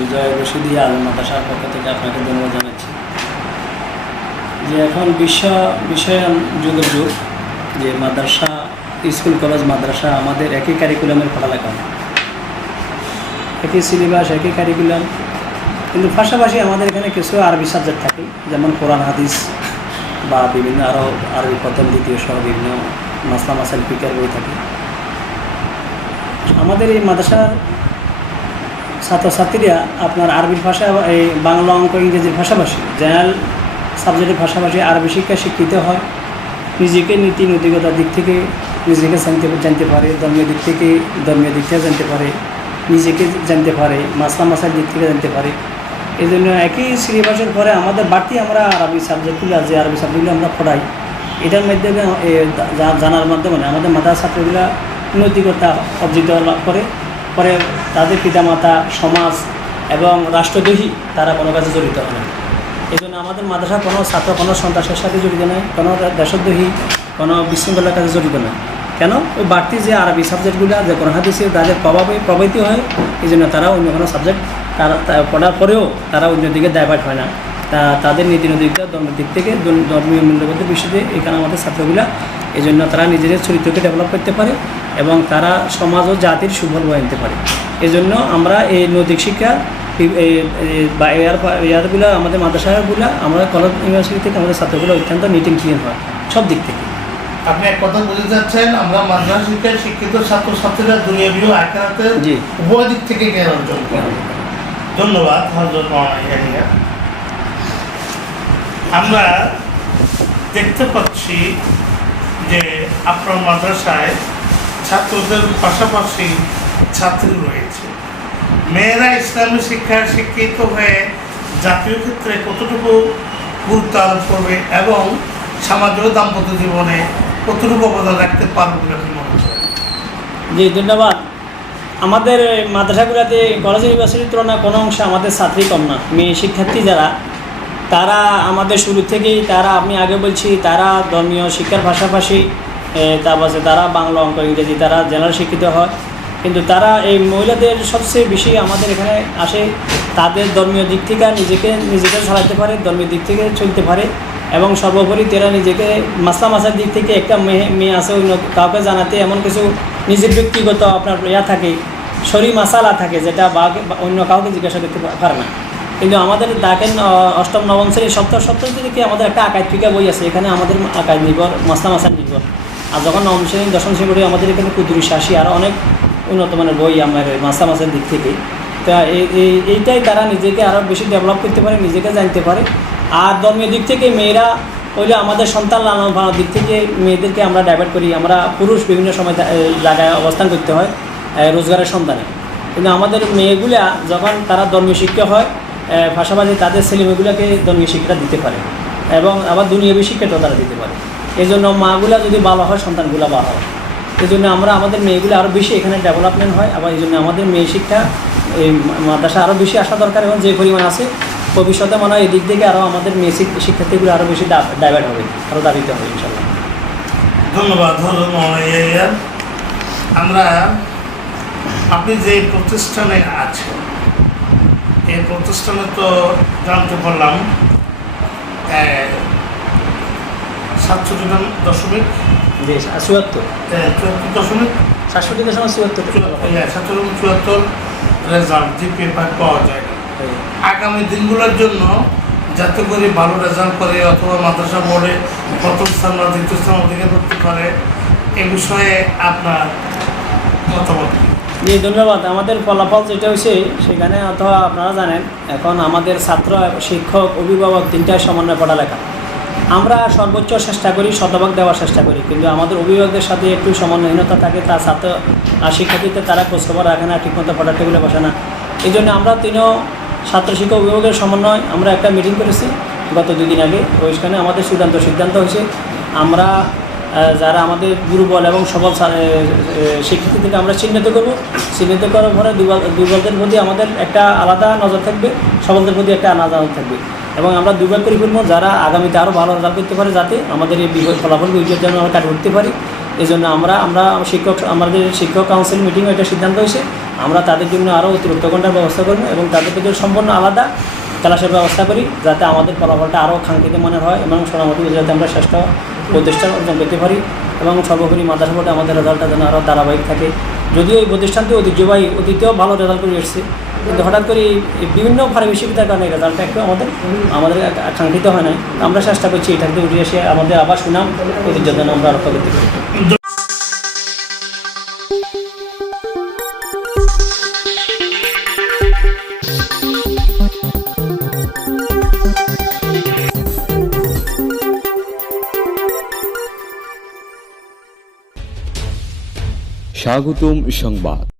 বিজয় রশিদি আলম মাদ্রাসার পক্ষ থেকে আপনাকে ধন্যবাদ জানাচ্ছি যে এখন বিশ্বায়ন যুগের যুগ যে মাদ্রাসা স্কুল কলেজ মাদ্রাসা আমাদের একই কারিকুলামের পড়ালেখা, একই সিলেবাস, একই কারিকুলাম, কিন্তু পাশাপাশি আমাদের এখানে কিছু আরবি সাবজেক্ট থাকে, যেমন কোরআন হাদিস বা বিভিন্ন আরও আরবি প্রথম দ্বিতীয় সহ বিভিন্ন মাসলা মাসাইল ফিকার বই থাকে। আমাদের এই মাদ্রাসার ছাত্রছাত্রীরা আপনার আরবির ভাষা, এই বাংলা, অঙ্ক, ইংরেজির পাশাপাশি জেনারেল সাবজেক্টের পাশাপাশি আরবি শিক্ষা শিক্ষিত হয়। নিজেকে নীতি নৈতিকতার দিক থেকে নিজেকে জানতে পারে, ধর্মীয় দিক থেকে জানতে পারে, নিজেকে জানতে পারে, মাসলা মাসাইল দিক থেকে জানতে পারে। এই জন্য একই সিলেবাসের পরে আমাদের বাড়তি আমরা আরবি সাবজেক্টগুলো, যে আরবি সাবজেক্টগুলো আমরা পড়াই, এটার মাধ্যমে জানার মাধ্যমে আমাদের মাদ্রাসার ছাত্রগুলা নৈতিকতা অর্জিত লাভ করে, পরে তাদের পিতামাতা, সমাজ এবং রাষ্ট্রদ্রোহী তারা কোনো কাজে জড়িত হয় না। এই জন্য আমাদের মাদ্রাসা কোনো ছাত্র কোনো সন্ত্রাসের সাথে জড়িত নয়, কোনো দেশদ্রোহী, কোনো বিশৃঙ্খলার কাজে জড়িত নয়। কেন? ওই বাড়তি যে আরবি সাবজেক্টগুলো, যে কোরআন হাদিসে তাদের প্রভাবিত হয়, এই জন্য তারা অন্য কোনো সাবজেক্ট পড়ার পরেও তারা অন্যদিকে ডাইভার্ট হয় না। তাদের নীতি নৈতিকতা ধর্মের দিক থেকে, ধর্মীয় মূল্যবোধের বিষয়ে এখানে আমাদের ছাত্রগুলা, এই জন্য তারা নিজেদের চরিত্রকে ডেভেলপ করতে পারে এবং তারা সমাজ ও জাতির সুফল বয়ে আনতে পারে। এই জন্য আমরা এই নৈতিক শিক্ষা বা এয়ারগুলো, আমাদের মাদ্রাসাগুলো, আমরা কলেজ ইউনিভার্সিটি থেকে আমাদের ছাত্রগুলো অত্যন্ত নিট অ্যান্ড ক্লিন হয় সব দিক থেকে। আপনি এক কথা বলতে চাচ্ছেন, আমরা মাদ্রাসা শিক্ষায় শিক্ষিত ছাত্রছাত্রীরা দুনিয়াবি ও আখিরাতের উভয় দিক থেকে জ্ঞান অর্জন করে। ধন্যবাদ হযরত মাওলানা। আমরা দেখতে পাচ্ছি যে আপনার মাদ্রাসায় ছাত্রদের পাশাপাশি ছাত্রী রয়েছে। মেয়েরা ইসলামী শিক্ষায় শিক্ষিত হয়ে জাতীয় ক্ষেত্রে কতটুকু গুরুত্ব আরোপ করবে এবং সামাজিক দাম্পত্য জীবনে কতটুকু অবদান রাখতে পারবে বলে আপনি মনে করেন? জি, ধন্যবাদ। আমাদের মাদ্রাসাগুলোতে কলেজ ইউনিভার্সিটির তুলনায় কোনো অংশে আমাদের ছাত্রী কম না। মেয়ে শিক্ষার্থী যারা, তারা আমাদের শুরু থেকেই, তারা আমি আগে বলছি, তারা ধর্মীয় শিক্ষার পাশাপাশি তারপরে তারা বাংলা, অঙ্ক, ইংরেজি তারা জেনারেল শিক্ষিত হয়। কিন্তু তারা এই মহিলাদের সবচেয়ে বেশি আমাদের এখানে আসে, তাদের ধর্মীয় দিক থেকে নিজেকে চালাতে পারে, ধর্মীয় দিক থেকে চলতে পারে এবং সর্বোপরি তারা নিজেকে মাসলা মাসার দিক থেকে একটা মেয়ে আছে, অন্য কাউকে জানাতে এমন কিছু নিজের ব্যক্তিগত আপনার থাকে, শরী মাসালা থাকে, যেটা অন্য কাউকে জিজ্ঞাসা করতে পারে না। কিন্তু আমাদের দেখেন অষ্টম নবম শ্রেণী সপ্তম থেকে আমাদের একটা আকাইদ ফিকা বই আছে, এখানে আমাদের আকাইদ নির্ভর, মাসলা মাসার নির্ভর। আর যখন নবম শ্রেণী দশম শ্রেণী পড়ি, আমাদের এখানে কুদুরি শাসি আরও অনেক উন্নত মানের বই আমার মাসলা মাসার দিক থেকে। তা এইটাই তারা নিজেকে আরও বেশি ডেভেলপ করতে পারে, নিজেকে জানতে পারে। আর ধর্মীয় দিক থেকে মেয়েরা হইলে আমাদের সন্তান লালন পালনের দিক থেকে মেয়েদেরকে আমরা ডাইভার্ট করি। আমরা পুরুষ বিভিন্ন সময় জায়গায় অবস্থান করতে হয় রোজগারের সন্তানে, কিন্তু আমাদের মেয়েগুলা যখন তারা ধর্মীয় শিক্ষা হয়, পাশাপাশি তাদের ছেলেমেয়েগুলোকে ধর্মীয় শিক্ষাটা দিতে পারে এবং আবার দুনিয়াবী শিক্ষাটাও তারা দিতে পারে। এই জন্য মাগুলা যদি ভালো হয়, সন্তানগুলো ভালো হয়। এই জন্য আমরা আমাদের মেয়েগুলো আরও বেশি এখানে ডেভেলপমেন্ট হয়। আবার এই জন্য আমাদের মেয়ে শিক্ষা এই মাদ্রাসা আরও বেশি আসা দরকার এবং যে পরিমাণ আছে ভবিষ্যতে মনে হয় এদিক থেকে আরও আমাদের মেয়ে শিক্ষার্থীগুলো আরও বেশি ডাইভার্ট হবে, আরও দাবিত হবে ইনশাল্লাহ। ধন্যবাদ মাওলানা। আমরা আপনি যে প্রতিষ্ঠানে আছেন, এই প্রতিষ্ঠানে তো জানতে পারলাম 67.74 রেজাল্ট জিপিএ পাওয়া যায়। আগামী দিনগুলোর জন্য যাতে করে ভালো রেজাল্ট করে অথবা মাদ্রাসা বোর্ডে প্রথম স্থান বা দ্বিতীয় স্থান অধিকার করতে পারে, এ বিষয়ে আপনার মতামত? জি, ধন্যবাদ। আমাদের ফলাফল যেটা হয়েছে সেখানে, অথবা আপনারা জানেন এখন আমাদের ছাত্র, শিক্ষক, অভিভাবক তিনটায় সমন্বয় পড়ালেখা। আমরা সর্বোচ্চ চেষ্টা করি, শতভাগ দেওয়ার চেষ্টা করি, কিন্তু আমাদের অভিভাবকদের সাথে একটু সমন্বয়হীনতা থাকে। তার ছাত্র আর শিক্ষার্থীতে তারা খোঁজখবর রাখে না, ঠিকমতো পড়ার টেবিলে বসে না। এই জন্য আমরা তিনও ছাত্র শিক্ষক অভিভাবকের সমন্বয় আমরা একটা মিটিং করেছি গত 2 দিন আগে। ওইখানে আমাদের সিদ্ধান্ত হয়েছে আমরা যারা আমাদের দুর্বল এবং সবল শিক্ষার্থীদেরকে আমরা চিহ্নিত করার পরে দুর্বলদের প্রতি আমাদের একটা আলাদা নজর থাকবে, সবলদের প্রতি একটা আলাদা নজর থাকবে এবং আমরা দুর্বল করে ফেলবো যারা আগামীতে আরও ভালো রেজাল্ট করতে পারে, যাতে আমাদের এই ফলাফল যেন আমরা কাটিয়ে উঠতে পারি। এই জন্য আমাদের শিক্ষক কাউন্সিল মিটিং এটা সিদ্ধান্ত হয়েছে আমরা তাদের জন্য আরও অতিরিক্ত ঘন্টার ব্যবস্থা করব এবং তাদের জন্য সম্পূর্ণ আলাদা ক্লাসের ব্যবস্থা করি, যাতে আমাদের ফলাফলটা আরও কাঙ্ক্ষিত মনের হয় এবং সোনামতি যাতে আমরা শ্রেষ্ঠ প্রতিষ্ঠান অর্জন করতে পারি এবং সর্বোপরি মাদ্রাসা বোর্ডে আমাদের রেজাল্টটা যেন আরও ধারাবাহিক থাকে। যদিও এই প্রতিষ্ঠানটি ঐতিহ্যবাহী, অতীতেও ভালো রেজাল্ট করে এসেছে, কিন্তু হঠাৎ করে এই বিভিন্ন পারিবেশিকতার কারণে রেজাল্টটা একটু আমাদের কাঙ্ক্ষিত হয় না। আমরা চেষ্টা করছি এটাকে উঠে এসে আমাদের আবার সুনাম ঐতিহ্য যেন আমরা রক্ষা করতে পারি। স্বাগতম সংবাদ।